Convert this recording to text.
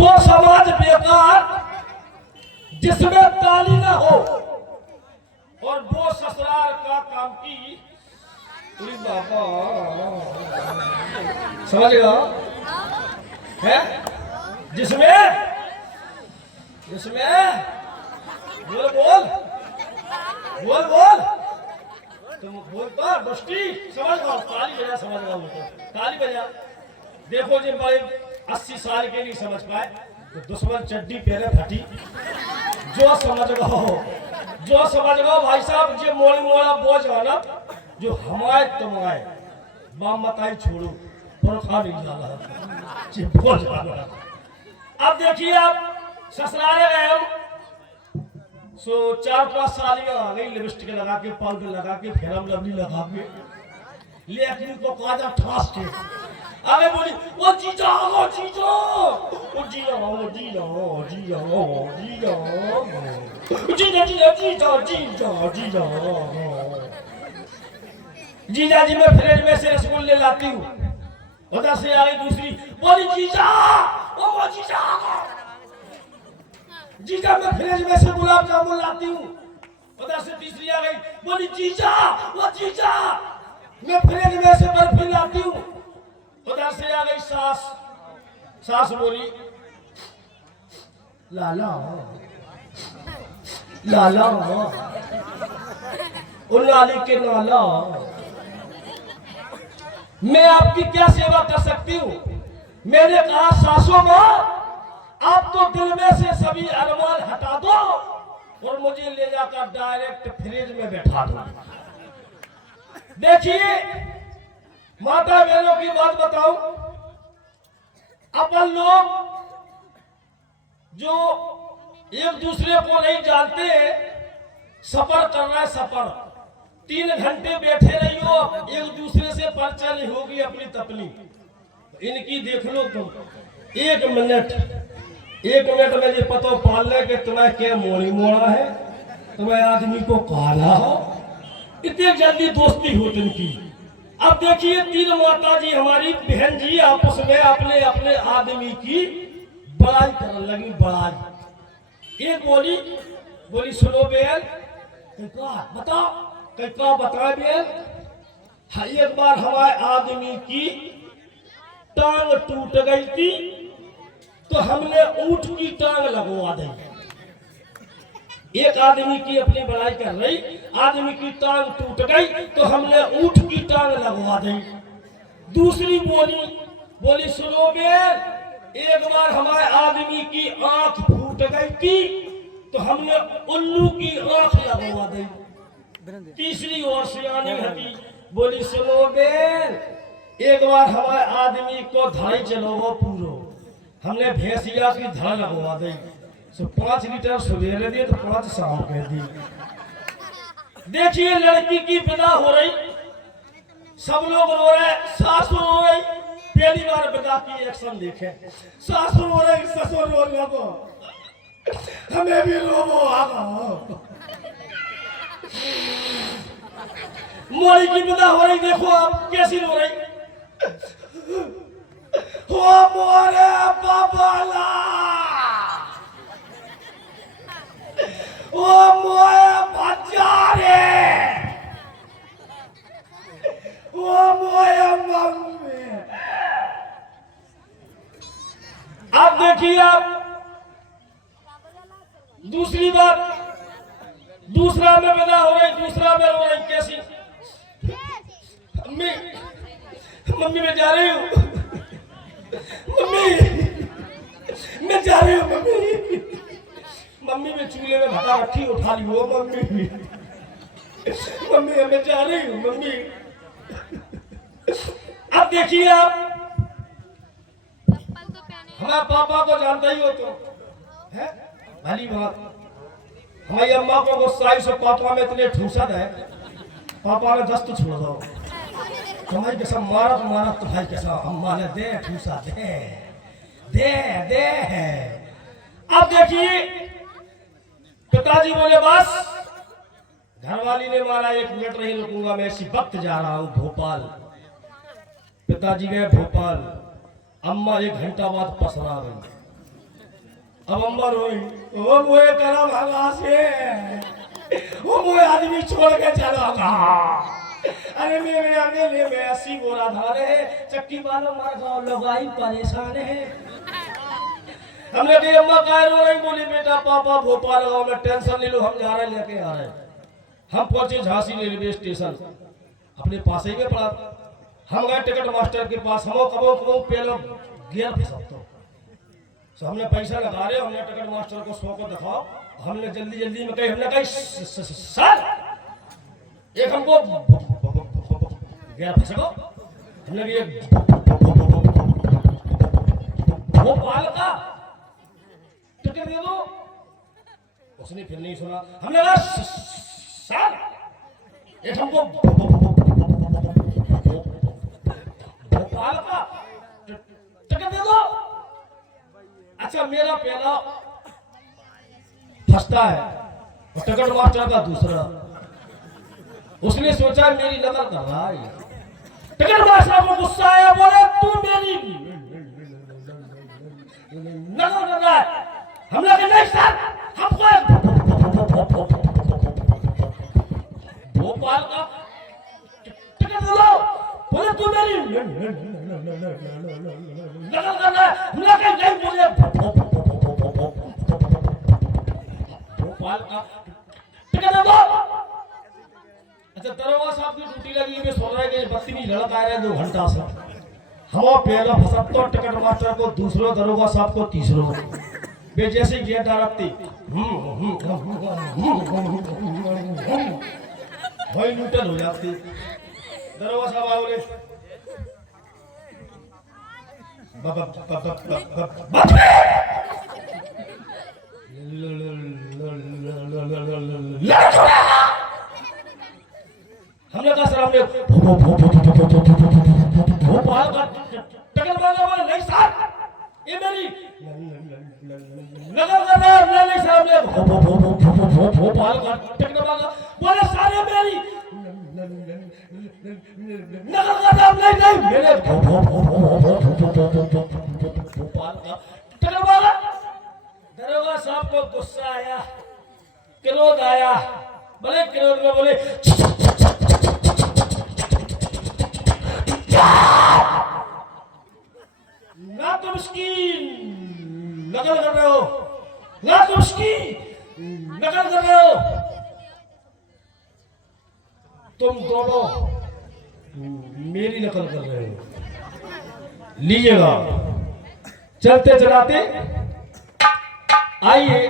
वो समाज बेकार जिसमें ताली ना हो, और वो ससुराल का काम की बाबा समझेगा है, जिसमें जिसमें बोल बोल बोल बोल तुम बोलता दुष्टी समझ गया, ताली बजा समझ गया, ताली बजा। देखो जी भाई 80 साल के नहीं समझ पाए तो दुश्मन चड्डी पहले फटी, जो समझ गो जो समझ गो भाई साहब, जो मोड़ी मोड़ा बोझ है ना, जो हमारे तुम्हारे बाम मताई छोड़ो पर खा नहीं जाला जी बोझ वाला। अब देखिए आप ससुराले गए हम, सो 4-5 साल में आ गई, लिपस्टिक लगा के, पाउडर लगा के, फेरम लवली लगा के, लेकिन को काजा ठास के आगे बोली वो जीजा वो जीजा वो जीजा वो जीजा वो जीजा वो जीजा जीजा जीजा जीजा जीजा जीजा जीजा जी मैं फ्रिज में से रसगुल्ले लाती हूँ, उधर से आई दूसरी बोली जीजा वो जीजा जीजा मैं फ्रिज में से गुलाब जामुन लाती हूँ, उधर से तीसरी आ गई बोली जीजा वो जीजा मैं फ्रिज में से बर्फी लाती हूँ, उधर से आ गई सास, सास बोली लाला लाला उन लाली के नाला, मैं आपकी क्या सेवा कर सकती हूँ। मैंने कहा सासों मां आप तो दिल में से सभी अरमान हटा दो और मुझे ले जाकर डायरेक्ट फ्रिज में बैठा दो। देखिए माता बहनों की बात बताऊं, अपन लोग जो एक दूसरे को नहीं जानते, सफर कर रहा है सफर, 3 घंटे बैठे रही हो, एक दूसरे से परिचय नहीं होगी अपनी तपनी, इनकी देख लो तुम 1 मिनट में ये पतो पाल ले कि तुम्हें क्या मोड़ी मोड़ा है, तुम्हें आदमी को काला हो, इतनी जल्दी दोस्ती हो इनकी। अब देखिए 3 माता जी हमारी बहन जी आपस में अपने अपने आदमी की बड़ाई करने लगी, बड़ाई। एक बोली सुनो बहन, बताओ बता बहन, हाँ एक बार हमारे आदमी की टांग टूट गई थी तो हमने ऊंट की टांग लगवा दी। एक आदमी की अपनी बड़ाई कर रही, आदमी की टांग टूट गई तो हमने ऊंट की टांग लगवा दी। दूसरी बोली सुनो बेल, एक बार हमारे आदमी की आंख फूट गई थी तो हमने उल्लू की आंख लगवा दी। तीसरी ओर से आने हटी, बोली सुनो बेल, एक बार हमारे आदमी को धड़ाई चलो पूरो, हमने भैंसिया की धड़ लगवा दी। 5 लीटर सवेरे दिए तो 5 शाम कह दी। देखिए लड़की की विदा हो रही, सब लोग रो रहे, सास रो रही, पहली बार विदा की एक्शन देखे, सास रो रही, ससुर रो लगो, हमें भी रोबो आगा। मोरी की विदा हो रही, देखो आप कैसी रो रही, हो मोरे बाबाला, ओ मोए बचारे, ओ मोए मम्मी। अब देखिए आप दूसरी बार, दूसरा में विदा हो रही, दूसरा में रो रही, कैसी मम्मी मैं जा रही हूँ, मैं जा रही हूँ मम्मी मैं चूल्हे में भटा रखी उठा ली हो मम्मी मैं जा रही हूँ मम्मी। अब देखिए आप हमारे पापा को जानता ही हो तो है भली बात, हमारी अम्मा को गुस्सा से पापा में इतने ठूसत है, पापा ने दस्त छोड़ दो, तुम्हारी कैसा मारत तो भाई कैसा अम्मा ने दे ठूसा दे। अब देखिए पिताजी बोले बस, घरवाली ने मारा 1 मिनट नहीं रुकूंगा, मैं इसी वक्त जा रहा हूं भोपाल। पिताजी गए भोपाल, अम्मा 1 घंटा बाद पसरा गई, अब अम्मा रोई, ओ मोए करा भगा से, ओ मोए आदमी छोड़ के चला गया। अरे मेरे अकेले में 80 बोरा धान है, चक्की वालों मार गाँव लगाई परेशान है। हमने कही अम्मा कह रो रही, बोली बेटा पापा भोपाल गाँव में टेंशन ले लो, हम जा रहे लेके आ रहे। हम पहुंचे झांसी रेलवे स्टेशन, अपने पास ही में पड़ा। हम गए टिकट मास्टर के पास, हम कबो कबो पहले गियर फंसाता हूँ। तो हमने पैसा लगा रहे, हमने टिकट मास्टर को 100 को दिखाओ। हमने जल्दी जल्दी में कही, हमने कही सर एक हमको गियर फंसो। हमने कही भोपाल का टिकट दे दो। उसने फिर नहीं सुना। हमने कहा सर एक हमको भोपाल का टिकट दे दो। अच्छा मेरा पहला फंसता है और टिकट मास्टर का दूसरा। उसने सोचा मेरी नकल कर रहा है। टिकट मास्टर को गुस्सा आया, बोले तू मेरी नकल कर रहा है। हम लोग नहीं सर, हमको भोपाल का टिकट दे दो। बोले तू मेरी नकल कर रहा है। हम लोग नहीं बोले भोपाल का टिकट दे दो। अच्छा दरोगा साहब की ड्यूटी लगी है, सुन रहे कि बत्ती लड़क आ रहे हैं 2 घंटा से। हम पहला फंसतो टिकट मास्टर को, दूसरो दरोगा साहब को, तीसरो वे जैसे गेट डालती वही लूटन हो जाती। दरोगा साहब आओ बोले हमने कहा सर हमने भोपाल का टिकट मांगा। बोले नहीं सर ये मेरी नकल कर रहा है। नहीं सर हमने भोपाल का टिकट मांगा। बोले सारे मेरी नकल कर रहा है। नहीं मेरे भोपाल का टिकट मांगा। दरोगा साहब को गुस्सा आया, क्रोध आया। बोले क्रोध में बोले ना तुम इसकी नकल कर रहे हो, ना तुम इसकी नकल कर रहे हो, तुम दोनों मेरी नकल कर रहे हो। लीजिएगा। चलते चलाते आइए